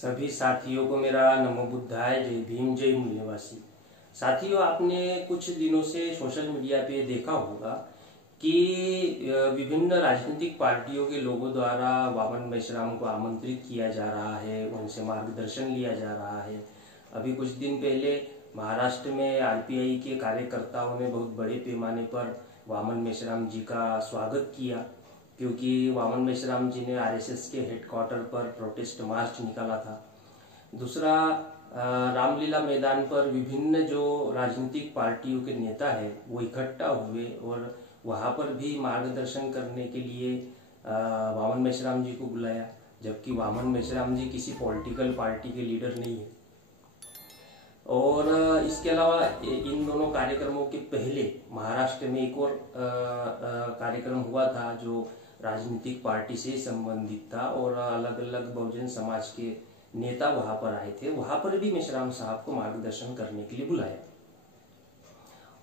सभी साथियों को मेरा नमो बुद्धाय, जय भीम, जय मूल्यवासी। साथियों, आपने कुछ दिनों से सोशल मीडिया पे देखा होगा कि विभिन्न राजनीतिक पार्टियों के लोगों द्वारा वामन मेश्राम को आमंत्रित किया जा रहा है, उनसे मार्गदर्शन लिया जा रहा है। अभी कुछ दिन पहले महाराष्ट्र में आरपीआई के कार्यकर्ताओं ने बहुत बड़े पैमाने पर वामन मेश्राम जी का स्वागत किया, क्योंकि वामन मेश्राम जी ने आरएसएस के हेडक्वार्टर पर प्रोटेस्ट मार्च निकाला था। दूसरा, रामलीला मैदान पर विभिन्न जो राजनीतिक पार्टियों के नेता है वो इकट्ठा हुए और वहाँ पर भी मार्गदर्शन करने के लिए वामन मेश्राम जी को बुलाया, जबकि वामन मेश्राम जी किसी पॉलिटिकल पार्टी के लीडर नहीं है। और इसके अलावा इन दोनों कार्यक्रमों के पहले महाराष्ट्र में एक और कार्यक्रम हुआ था जो राजनीतिक पार्टी से संबंधित था और अलग अलग बहुजन समाज के नेता वहां पर आए थे। वहां पर भी मेश्राम साहब को मार्गदर्शन करने के लिए बुलाया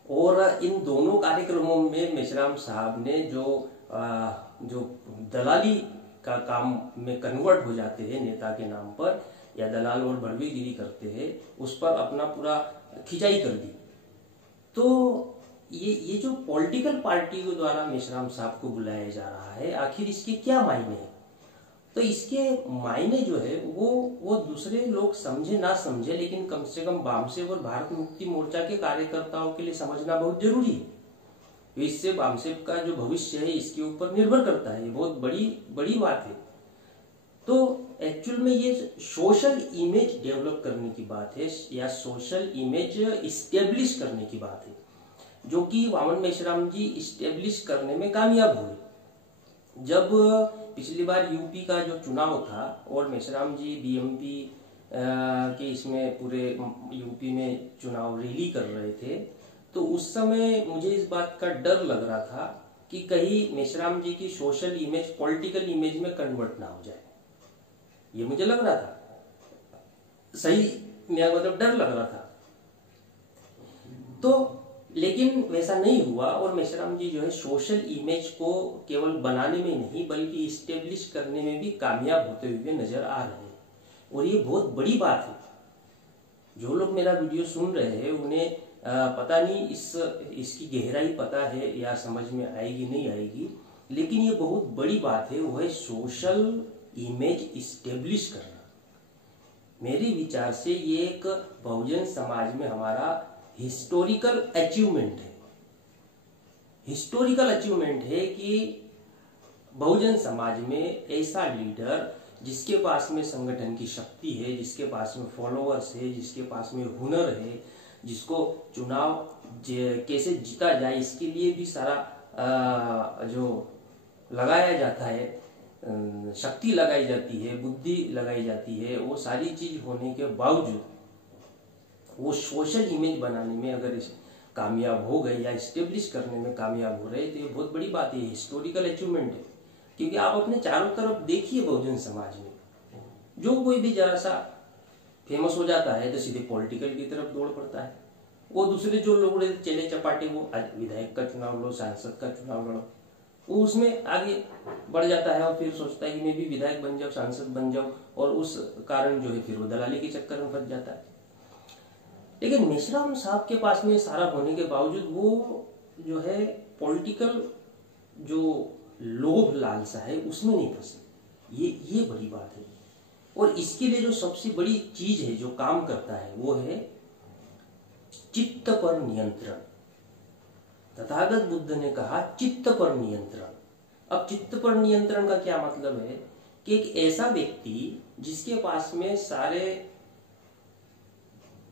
और इन दोनों कार्यक्रमों में मेश्राम साहब ने जो दलाली का काम में कन्वर्ट हो जाते हैं नेता के नाम पर, या दलाल और बड़वीगिरी करते हैं, उस पर अपना पूरा खिंचाई कर दी। तो ये जो पॉलिटिकल पार्टियों द्वारा मेश्राम साहब को बुलाया जा रहा है, आखिर इसके क्या मायने हैं? तो इसके मायने जो है वो दूसरे लोग समझे ना समझे, लेकिन कम से कम बामसेव और भारत मुक्ति मोर्चा के कार्यकर्ताओं के लिए समझना बहुत जरूरी है। इससे बामसेव का जो भविष्य है इसके ऊपर निर्भर करता है। ये बहुत बड़ी बात है। तो एक्चुअल में ये सोशल इमेज डेवलप करने की बात है या सोशल इमेज इस्टेब्लिश करने की बात है, जो कि वामन मेश्राम जी इस्टेब्लिश करने में कामयाब हुए। जब पिछली बार यूपी का जो चुनाव था और मेश्राम जी बीएमपी के इसमें पूरे यूपी में चुनाव रैली कर रहे थे, तो उस समय मुझे इस बात का डर लग रहा था कि कहीं मेश्राम जी की सोशल इमेज पॉलिटिकल इमेज में कन्वर्ट ना हो जाए। ये मुझे लग रहा था, सही मेरा मतलब डर लग रहा था। तो लेकिन वैसा नहीं हुआ और मेश्राम जी जो है सोशल इमेज को केवल बनाने में नहीं बल्कि इस्टेब्लिश करने में भी कामयाब होते हुए नजर आ रहे हैं। और ये बहुत बड़ी बात है। जो लोग मेरा वीडियो सुन रहे हैं उन्हें पता नहीं इसकी गहराई पता है या समझ में आएगी नहीं आएगी, लेकिन ये बहुत बड़ी बात है। वो है सोशल इमेज इस्टेब्लिश करना। मेरे विचार से ये एक बहुजन समाज में हमारा हिस्टोरिकल अचीवमेंट है। हिस्टोरिकल अचीवमेंट है कि बहुजन समाज में ऐसा लीडर जिसके पास में संगठन की शक्ति है, जिसके पास में फॉलोअर्स है, जिसके पास में हुनर है, जिसको चुनाव कैसे जीता जाए इसके लिए भी सारा जो लगाया जाता है, शक्ति लगाई जाती है, बुद्धि लगाई जाती है, वो सारी चीज होने के बावजूद वो सोशल इमेज बनाने में अगर कामयाब हो गए या इस्टेब्लिश करने में कामयाब हो रहे, तो ये बहुत बड़ी बात है, हिस्टोरिकल अचीवमेंट है। क्योंकि आप अपने चारों तरफ देखिए, बहुजन समाज में जो कोई भी जरा सा फेमस हो जाता है तो सीधे पॉलिटिकल की तरफ दौड़ पड़ता है। वो दूसरे जो लोग चले चपाटे, वो विधायक का चुनाव लो, सांसद का चुनाव लड़ो, वो उसमें आगे बढ़ जाता है और फिर सोचता है कि मैं भी विधायक बन जाऊं, सांसद बन जाऊं, और उस कारण जो है फिर वो दलाली के चक्कर में फंस जाता है। लेकिन मेश्राम साहब के पास में सारा होने के बावजूद वो जो है पॉलिटिकल जो लोभ लालसा है उसमें नहीं फंसे। ये बड़ी बात है। और इसके लिए जो सबसे बड़ी चीज है जो काम करता है वो है चित्त पर नियंत्रण। तथागत बुद्ध ने कहा चित्त पर नियंत्रण। अब चित्त पर नियंत्रण का क्या मतलब है कि एक ऐसा व्यक्ति जिसके पास में सारे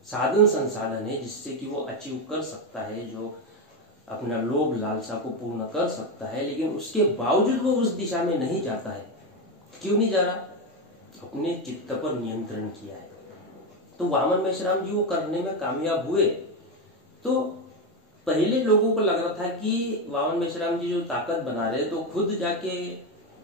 साधन संसाधन है जिससे कि वो अचीव कर सकता है, जो अपना लोभ लालसा को पूर्ण कर सकता है, लेकिन उसके बावजूद वो उस दिशा में नहीं जाता है। क्यों नहीं जा रहा? अपने चित्त पर नियंत्रण किया है। तो वामन मेश्राम जी वो करने में कामयाब हुए। तो पहले लोगों को लग रहा था कि वामन मेश्राम जी जो ताकत बना रहे तो खुद जाके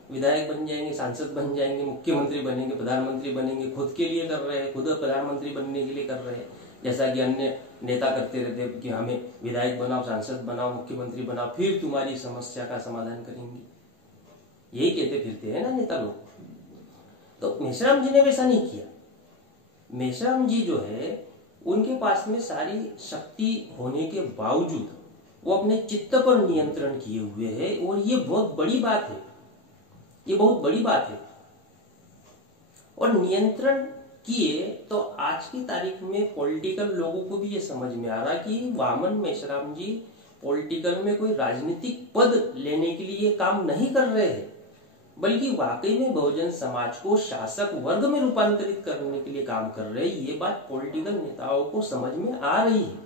विधायक बन जाएंगे, सांसद बन जाएंगे, मुख्यमंत्री बनेंगे, प्रधानमंत्री बनेंगे, खुद के लिए कर रहे हैं, खुद प्रधानमंत्री बनने के लिए कर रहे हैं, जैसा कि अन्य नेता करते रहते कि हमें विधायक बनाओ, सांसद बनाओ, मुख्यमंत्री बनाओ, फिर तुम्हारी समस्या का समाधान करेंगे। यही कहते फिरते हैं ना नेता लोग। तो मेश्राम जी ने वैसा नहीं किया। मेश्राम जी जो है उनके पास में सारी शक्ति होने के बावजूद वो अपने चित्त पर नियंत्रण किए हुए हैं, और ये बहुत बड़ी बात है, ये बहुत बड़ी बात है। और नियंत्रण किए तो आज की तारीख में पॉलिटिकल लोगों को भी ये समझ में आ रहा कि वामन मेश्राम जी पॉलिटिकल में कोई राजनीतिक पद लेने के लिए काम नहीं कर रहे हैं, बल्कि वाकई में बहुजन समाज को शासक वर्ग में रूपांतरित करने के लिए काम कर रहे हैं। ये बात पॉलिटिकल नेताओं को समझ में आ रही है,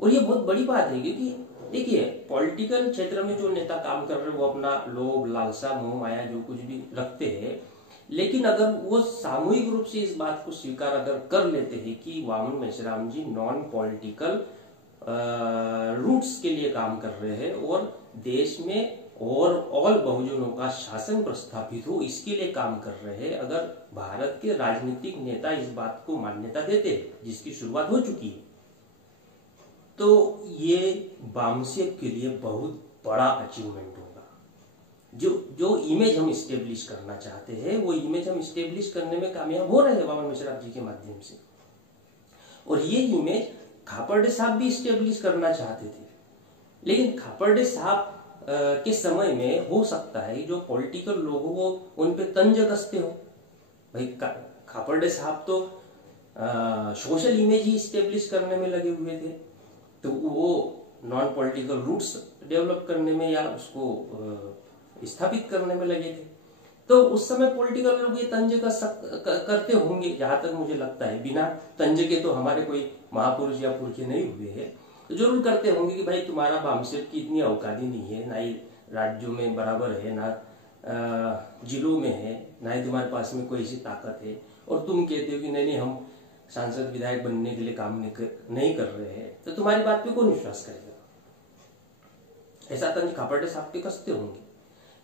और ये बहुत बड़ी बात है, क्योंकि देखिए पॉलिटिकल क्षेत्र में जो नेता काम कर रहे हैं वो अपना लोभ, लालसा, मोह माया जो कुछ भी रखते हैं, लेकिन अगर वो सामूहिक रूप से इस बात को स्वीकार अगर कर लेते हैं कि वामन मेश्राम जी नॉन पॉलिटिकल रूट्स के लिए काम कर रहे हैं और देश में और ऑल बहुजनों का शासन प्रस्थापित हो इसके लिए काम कर रहे हैं, अगर भारत के राजनीतिक नेता इस बात को मान्यता देते हैं, जिसकी शुरुआत हो चुकी है, तो ये बामसेप के लिए बहुत बड़ा अचीवमेंट होगा। जो इमेज हम स्टेब्लिश करना चाहते हैं वो इमेज हम स्टेब्लिश करने में कामयाब हो रहे हैं वामन मेश्राम जी के माध्यम से, और ये इमेज खापर्डे साहब भी स्टेब्लिश करना चाहते थे, लेकिन खापर्डे साहब के समय में हो सकता है जो पॉलिटिकल लोगों को उन पे तंज कसते हो। भाई खापर्डे साहब तो सोशल इमेज ही स्टेब्लिश करने में लगे हुए थे, तो वो नॉन पॉलिटिकल रूट्स डेवलप करने में या उसको स्थापित करने में लगे थे। तो उस समय पॉलिटिकल लोग ये तंज करते होंगे, जहां तक मुझे लगता है। बिना तंज के तो हमारे कोई महापुरुष या पुरखे नहीं हुए हैं, तो जरूर करते होंगे कि भाई तुम्हारा बामसेप की इतनी औकाती नहीं है, ना ही राज्यों में बराबर है, ना जिलों में है, ना ही तुम्हारे पास में कोई ऐसी ताकत है, और तुम कहते हो कि नहीं हम सांसद विधायक बनने के लिए काम नहीं कर रहे हैं, तो तुम्हारी बात पे कौन विश्वास करेगा? ऐसा तंज खापर्डे साहब पे कसते होंगे,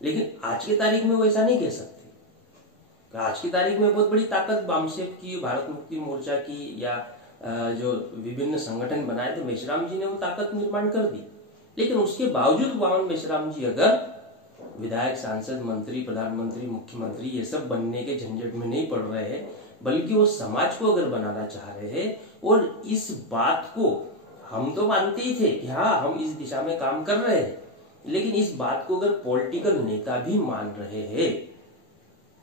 लेकिन आज की तारीख में वो ऐसा नहीं कह सकते। आज की तारीख में बहुत बड़ी ताकत बामसेप की, भारत मुक्ति मोर्चा की, या जो विभिन्न संगठन बनाए थे मेश्राम जी ने वो ताकत निर्माण कर दी, लेकिन उसके बावजूद वामन मेश्राम जी अगर विधायक, सांसद, मंत्री, प्रधानमंत्री, मुख्यमंत्री ये सब बनने के झंझट में नहीं पड़ रहे हैं, बल्कि वो समाज को अगर बनाना चाह रहे हैं, और इस बात को हम तो मानते ही थे कि हाँ हम इस दिशा में काम कर रहे हैं, लेकिन इस बात को अगर पॉलिटिकल नेता भी मान रहे हैं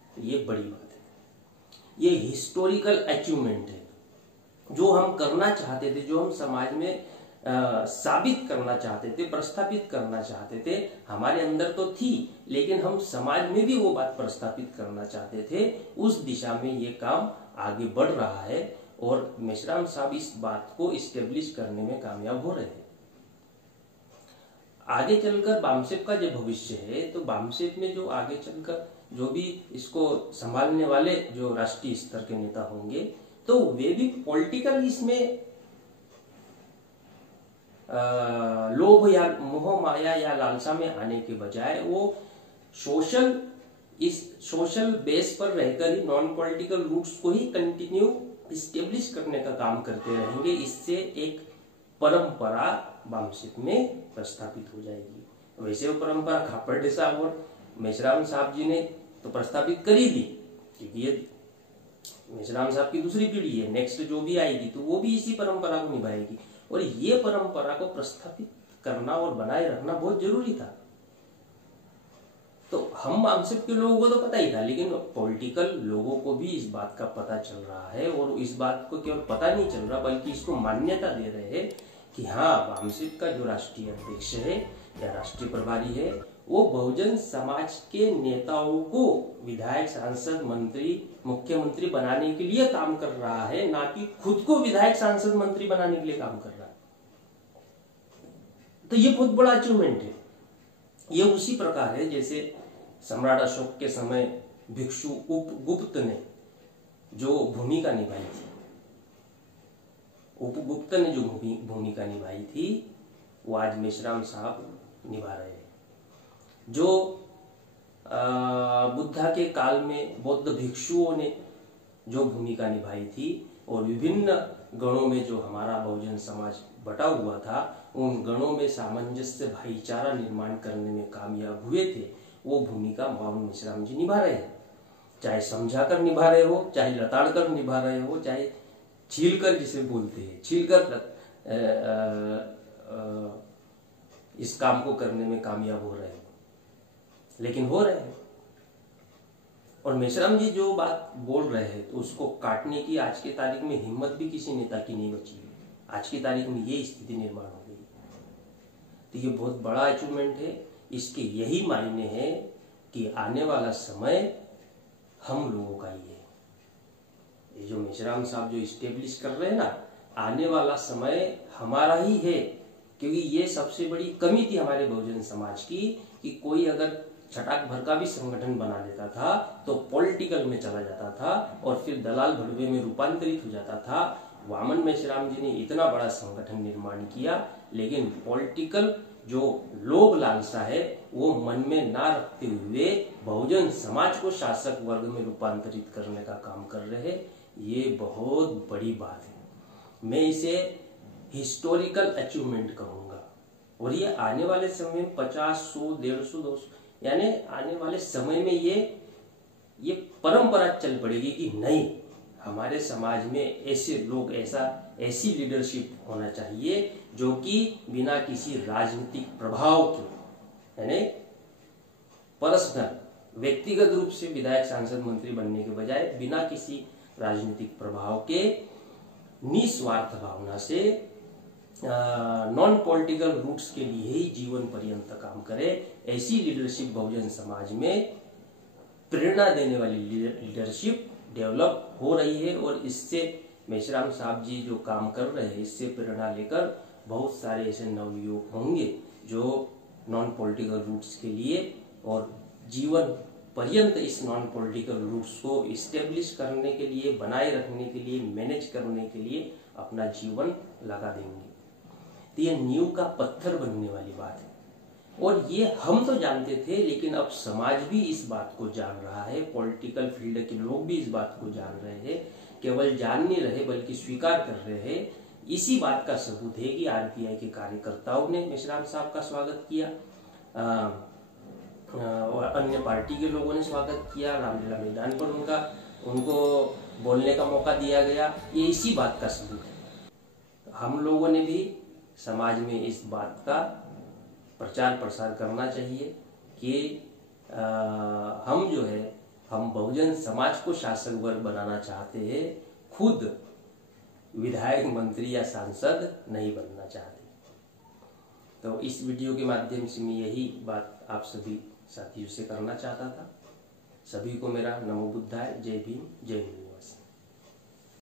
तो ये बड़ी बात है, ये हिस्टोरिकल अचीवमेंट है। जो हम करना चाहते थे, जो हम समाज में साबित करना चाहते थे, प्रस्थापित करना चाहते थे, हमारे अंदर तो थी, लेकिन हम समाज में भी वो बात प्रस्थापित करना चाहते थे, उस दिशा में ये काम आगे बढ़ रहा है, और मेश्राम साहब इस बात को इस्टेब्लिश करने में कामयाब हो रहे हैं। आगे चलकर बामसेप का जो भविष्य है, तो बामसेप में जो आगे चलकर जो भी इसको संभालने वाले जो राष्ट्रीय स्तर के नेता होंगे, तो वे भी पॉलिटिकल इसमें लोभ या मोह माया या लालसा में आने के बजाय वो सोशल बेस पर रहकर ही नॉन पॉलिटिकल रूट्स को ही कंटिन्यू इस्टेब्लिश करने का काम करते रहेंगे। इससे एक परंपरा बामसेप में प्रस्थापित हो जाएगी। वैसे वो परंपरा खापर्डे साहब और मेश्राम साहब जी ने तो प्रस्थापित कर ही दी, क्योंकि ये मेश्राम साहब की दूसरी पीढ़ी है, नेक्स्ट जो भी आएगी तो वो भी इसी परंपरा को निभाएगी, और ये परंपरा को प्रस्थापित करना और बनाए रखना बहुत जरूरी था। तो हम बामसेप के लोगों को तो पता ही था, लेकिन पॉलिटिकल लोगों को भी इस बात का पता चल रहा है, और इस बात को केवल पता नहीं चल रहा बल्कि इसको मान्यता दे रहे हैं कि हाँ बामसेप का जो राष्ट्रीय अध्यक्ष है या राष्ट्रीय प्रभारी है वो बहुजन समाज के नेताओं को विधायक, सांसद, मंत्री, मुख्यमंत्री बनाने के लिए काम कर रहा है, ना कि खुद को विधायक, सांसद, मंत्री बनाने के लिए काम कर रहा है। तो ये बहुत बड़ा अचीवमेंट है। ये उसी प्रकार है जैसे सम्राट अशोक के समय भिक्षु उपगुप्त ने जो भूमिका निभाई थी, उपगुप्त ने जो भूमिका निभाई थी वो आज मेश्राम साहब निभा रहे हैं। जो बुद्धा के काल में बौद्ध भिक्षुओं ने जो भूमिका निभाई थी और विभिन्न गणों में जो हमारा बहुजन समाज बटा हुआ था, उन गणों में सामंजस्य, भाईचारा निर्माण करने में कामयाब हुए थे, वो भूमिका वामन मेश्राम जी निभा रहे हैं। चाहे समझा कर निभा रहे हो, चाहे लताड़ कर निभा रहे हो, चाहे छील कर जिसे बोलते हैं, छील कर इस काम को करने में कामयाब हो रहे हो, लेकिन हो रहे हैं। और मेश्राम जी जो बात बोल रहे हैं तो उसको काटने की आज की तारीख में हिम्मत भी किसी नेता की नहीं बची है। आज की तारीख में ये स्थिति निर्माण हो गई, तो ये बहुत बड़ा अचीवमेंट है। इसके यही मायने हैं कि आने वाला समय हम लोगों का ही है। ये जो मेश्राम साहब जो इस्टेब्लिश कर रहे हैं ना, आने वाला समय हमारा ही है, क्योंकि ये सबसे बड़ी कमी थी हमारे बहुजन समाज की कि कोई अगर छटाक भर का भी संगठन बना लेता था तो पॉलिटिकल में चला जाता था और फिर दलाल भड़वे में रूपांतरित हो जाता था। वामन मेश्राम जी ने इतना बड़ा संगठन निर्माण किया, लेकिन पॉलिटिकल जो लोभ लालसा है वो मन में ना रखते हुए बहुजन समाज को शासक वर्ग में रूपांतरित करने का काम कर रहे हैं। ये बहुत बड़ी बात है। मैं इसे हिस्टोरिकल अचीवमेंट कहूंगा। और ये आने वाले समय में 50, 100, 150, 200 यानी आने वाले समय में ये परंपरा चल पड़ेगी कि नहीं, हमारे समाज में ऐसे लोग, ऐसी लीडरशिप होना चाहिए जो कि बिना किसी राजनीतिक प्रभाव के, यानी पर्सनल व्यक्तिगत रूप से विधायक, सांसद, मंत्री बनने के बजाय बिना किसी राजनीतिक प्रभाव के निस्वार्थ भावना से नॉन पॉलिटिकल रूट्स के लिए ही जीवन पर्यंत काम करे। ऐसी लीडरशिप बहुजन समाज में प्रेरणा देने वाली लीडरशिप डेवलप हो रही है। और इससे मेश्राम साहब जी जो काम कर रहे हैं, इससे प्रेरणा लेकर बहुत सारे ऐसे नवयुवक होंगे जो नॉन पॉलिटिकल रूट्स के लिए और जीवन पर्यंत इस नॉन पॉलिटिकल रूट्स को इस्टेब्लिश करने के लिए, बनाए रखने के लिए, मैनेज करने के लिए अपना जीवन लगा देंगे। तो ये नींव का पत्थर बनने वाली बात है। और ये हम तो जानते थे, लेकिन अब समाज भी इस बात को जान रहा है, पॉलिटिकल फील्ड के लोग भी इस बात को जान रहे हैं। केवल जान नहीं रहे बल्कि स्वीकार कर रहे हैं। इसी बात का सबूत है कि आरपीआई के कार्यकर्ताओं ने मेश्राम साहब का स्वागत किया और अन्य पार्टी के लोगों ने स्वागत किया। रामलीला मैदान पर उनको बोलने का मौका दिया गया। ये इसी बात का सबूत है। हम लोगों ने भी समाज में इस बात का प्रचार प्रसार करना चाहिए कि हम बहुजन समाज को शासक वर्ग बनाना चाहते हैं, खुद विधायक, मंत्री या सांसद नहीं बनना चाहते। तो इस वीडियो के माध्यम से मैं यही बात आप सभी साथियों से करना चाहता था। सभी को मेरा नमो बुद्धाय, जय भीम, जय हिंद।